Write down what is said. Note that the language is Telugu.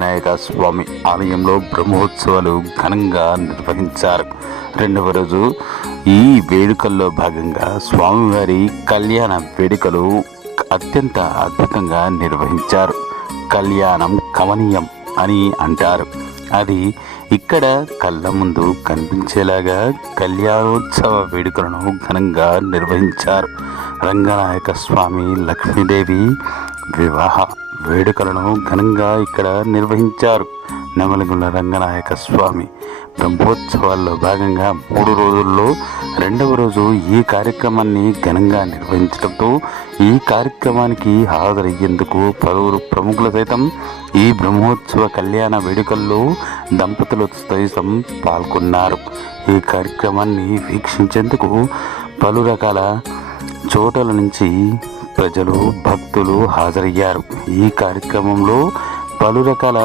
రంగనాయక స్వామి ఆలయంలో బ్రహ్మోత్సవాలు ఘనంగా నిర్వహించారు. రెండవ రోజు ఈ వేడుకల్లో భాగంగా స్వామివారి కళ్యాణ వేడుకలు అత్యంత అద్భుతంగా నిర్వహించారు. కళ్యాణం కమనీయం అని అంటారు. అది ఇక్కడ కళ్ళ ముందు కనిపించేలాగా కళ్యాణోత్సవ వేడుకలను ఘనంగా నిర్వహించారు. రంగనాయక స్వామి లక్ష్మీదేవి వివాహ వేడుకలను ఘనంగా ఇక్కడ నిర్వహించారు. నెమలిగుండ్ల రంగనాయక స్వామి బ్రహ్మోత్సవాల్లో భాగంగా 3 రోజుల్లో రెండవ రోజు ఈ కార్యక్రమాన్ని ఘనంగా నిర్వహించడంతో ఈ కార్యక్రమానికి హాజరయ్యేందుకు పలువురు ప్రముఖులు సైతం ఈ బ్రహ్మోత్సవ కళ్యాణ వేడుకల్లో దంపతులు సైతం పాల్గొన్నారు. ఈ కార్యక్రమాన్ని వీక్షించేందుకు పలు రకాల చోట్ల నుంచి ప్రజలు భక్తులు హాజరయ్యారు. ఈ కార్యక్రమంలో పలు రకాల